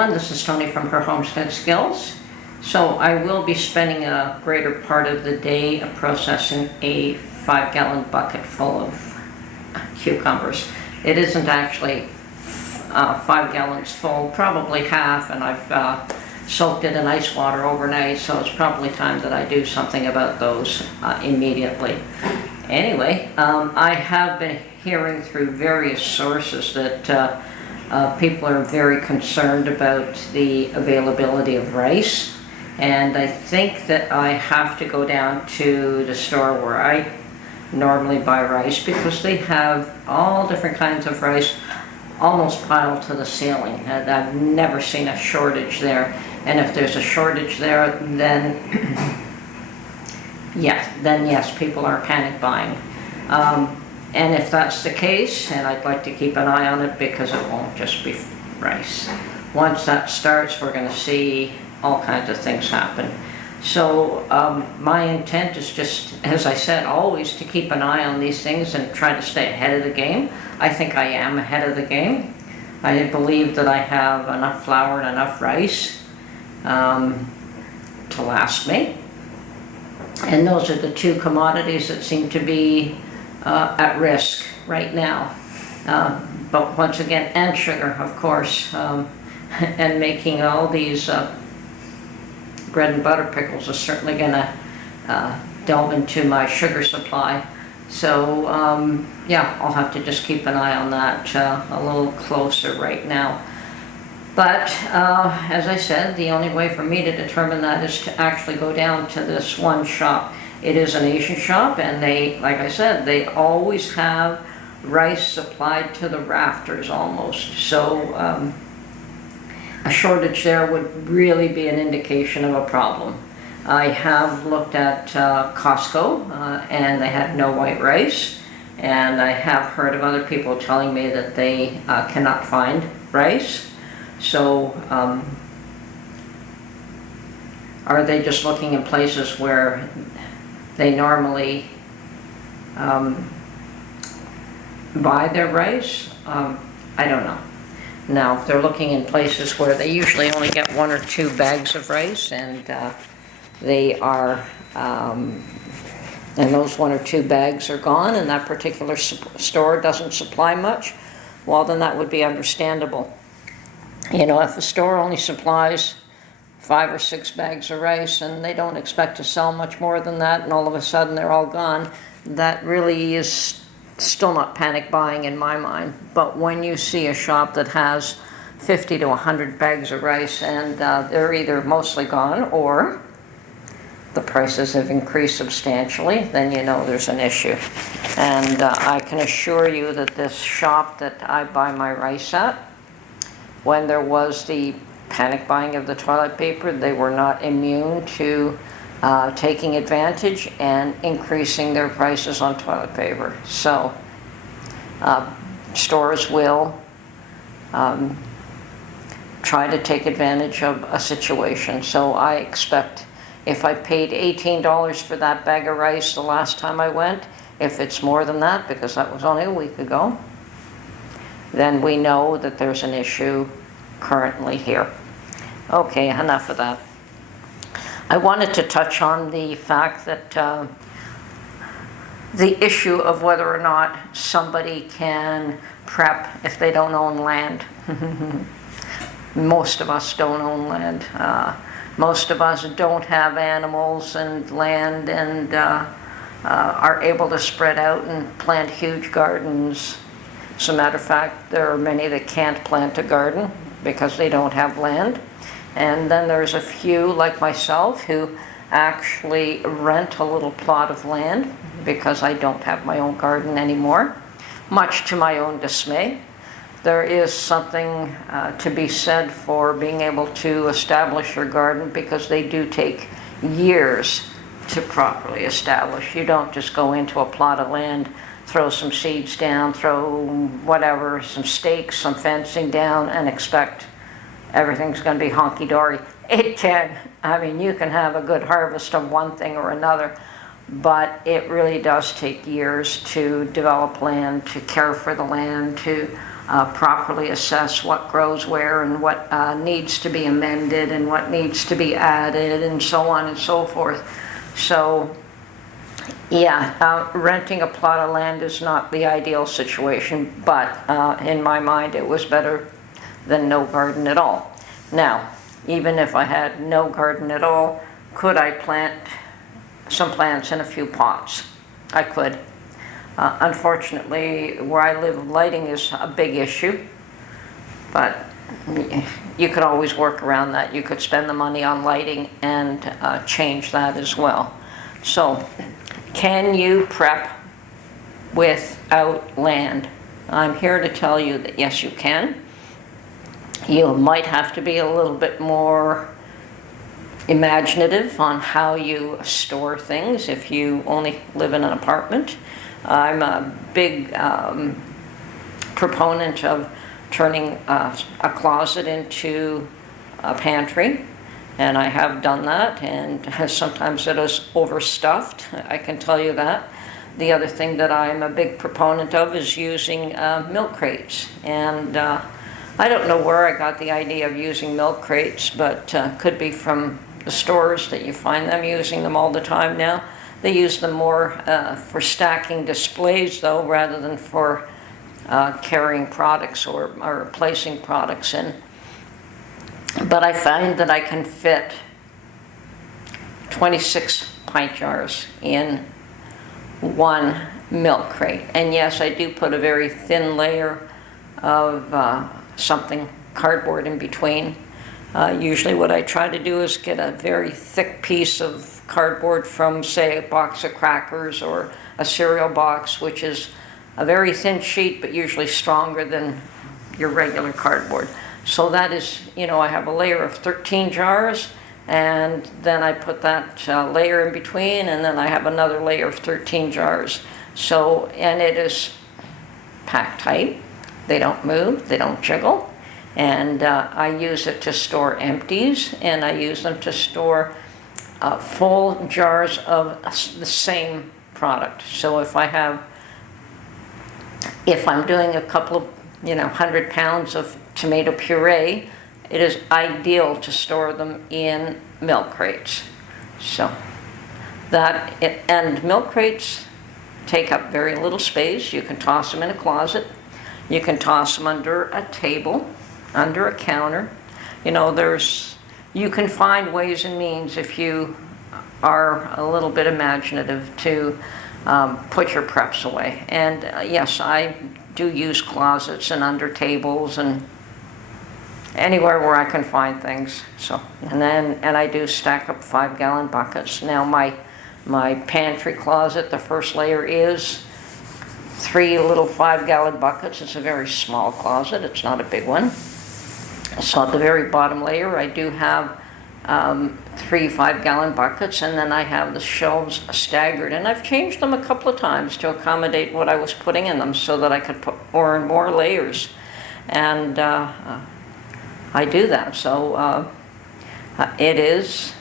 everyone, this is Tony from Her Homestead Skills. So I will be spending a greater part of the day processing a 5-gallon bucket full of cucumbers. It isn't actually 5 gallons full, probably half, and I've soaked it in ice water overnight, so it's probably time that I do something about those immediately. Anyway, I have been hearing through various sources that people are very concerned about the availability of rice, and I think that I have to go down to the store where I normally buy rice, because they have all different kinds of rice almost piled to the ceiling, and I've never seen a shortage there. And if there's a shortage there, then yes, people are panic buying. And if that's the case, and I'd like to keep an eye on it, because it won't just be rice. Once that starts, we're going to see all kinds of things happen. So my intent is just, as I said, always to keep an eye on these things and try to stay ahead of the game. I think I am ahead of the game. I believe that I have enough flour and enough rice to last me. And those are the two commodities that seem to be at risk right now. But once again, and sugar, of course, and making all these bread and butter pickles is certainly going to delve into my sugar supply. So yeah, I'll have to just keep an eye on that a little closer right now. But as I said, the only way for me to determine that is to actually go down to this one shop. It is an Asian shop, and they, like I said, they always have rice supplied to the rafters almost. So a shortage there would really be an indication of a problem. I have looked at Costco, and they had no white rice, and I have heard of other people telling me that they cannot find rice. So are they just looking in places where they normally buy their rice? I don't know. Now, if they're looking in places where they usually only get 1 or 2 bags of rice, and they are, and those 1 or 2 bags are gone, and that particular store doesn't supply much, well, then that would be understandable. You know, if a store only supplies 5 or 6 bags of rice, and they don't expect to sell much more than that, and all of a sudden they're all gone, that really is still not panic buying in my mind. But when you see a shop that has 50 to 100 bags of rice, and they're either mostly gone or the prices have increased substantially, then you know there's an issue. And I can assure you that this shop that I buy my rice at, when there was the panic buying of the toilet paper, they were not immune to taking advantage and increasing their prices on toilet paper. So stores will try to take advantage of a situation. So I expect, if I paid $18 for that bag of rice the last time I went, if it's more than that, because that was only a week ago, then we know that there's an issue currently here. Okay, enough of that. I wanted to touch on the fact that the issue of whether or not somebody can prep if they don't own land. Most of us don't own land. Most of us don't have animals and land, and are able to spread out and plant huge gardens. As a matter of fact, there are many that can't plant a garden because they don't have land. And then there's a few, like myself, who actually rent a little plot of land because I don't have my own garden anymore, much to my own dismay. There is something to be said for being able to establish your garden, because they do take years to properly establish. You don't just go into a plot of land, throw some seeds down, throw whatever, some stakes, some fencing down, and expect everything's going to be honky-dory. It can. I mean, you can have a good harvest of one thing or another, but it really does take years to develop land, to care for the land, to properly assess what grows where and what needs to be amended and what needs to be added and so on and so forth. So yeah, renting a plot of land is not the ideal situation, but in my mind it was better than no garden at all. Now, even if I had no garden at all, could I plant some plants in a few pots? I could. Unfortunately, where I live, lighting is a big issue, but you could always work around that. You could spend the money on lighting and change that as well. So, can you prep without land? I'm here to tell you that yes, you can. You might have to be a little bit more imaginative on how you store things if you only live in an apartment. I'm a big proponent of turning a closet into a pantry, and I have done that, and sometimes it is overstuffed, I can tell you that. The other thing that I'm a big proponent of is using milk crates, and I don't know where I got the idea of using milk crates, but could be from the stores that you find them using them all the time now. They use them more for stacking displays though, rather than for carrying products or placing products in. But I find that I can fit 26 pint jars in one milk crate. And yes, I do put a very thin layer of something, cardboard in between. Usually what I try to do is get a very thick piece of cardboard from, say, a box of crackers or a cereal box, which is a very thin sheet but usually stronger than your regular cardboard. So that is, you know, I have a layer of 13 jars, and then I put that layer in between, and then I have another layer of 13 jars. So, and it is packed tight. They don't move, they don't jiggle. And I use it to store empties, and I use them to store full jars of the same product. So if I'm doing a couple of, 100 pounds of tomato puree, it is ideal to store them in milk crates. So and milk crates take up very little space. You can toss them in a closet. You can toss them under a table, under a counter. You can find ways and means if you are a little bit imaginative to put your preps away. And yes, I do use closets and under tables and anywhere where I can find things. So, and I do stack up 5-gallon buckets. Now my pantry closet, the first layer is 3 little 5-gallon buckets. It's a very small closet. It's not a big one. So at the very bottom layer, I do have 3 5-gallon buckets, and then I have the shelves staggered. And I've changed them a couple of times to accommodate what I was putting in them so that I could put more and more layers. And I do that. So it is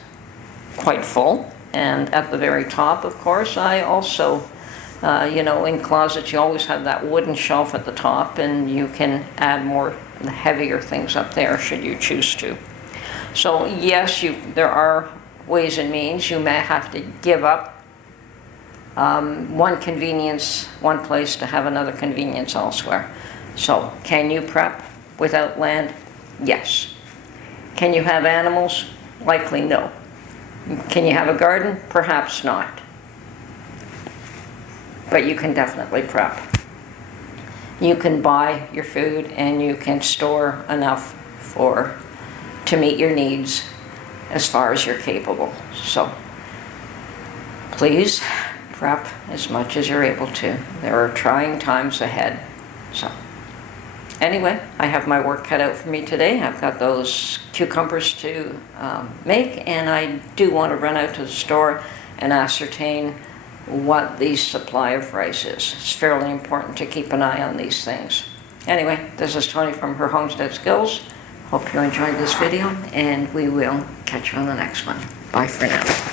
quite full. And at the very top, of course, I also, in closets, you always have that wooden shelf at the top, and you can add more heavier things up there should you choose to. So yes, there are ways and means. You may have to give up one convenience, one place to have another convenience elsewhere. So can you prep without land? Yes. Can you have animals? Likely no. Can you have a garden? Perhaps not. But you can definitely prep. You can buy your food and you can store enough to meet your needs as far as you're capable. So please prep as much as you're able to. There are trying times ahead. So anyway, I have my work cut out for me today. I've got those cucumbers to make, and I do want to run out to the store and ascertain what the supply of rice is. It's fairly important to keep an eye on these things. Anyway, this is Tony from Her Homestead Skills. Hope you enjoyed this video, and we will catch you on the next one. Bye for now.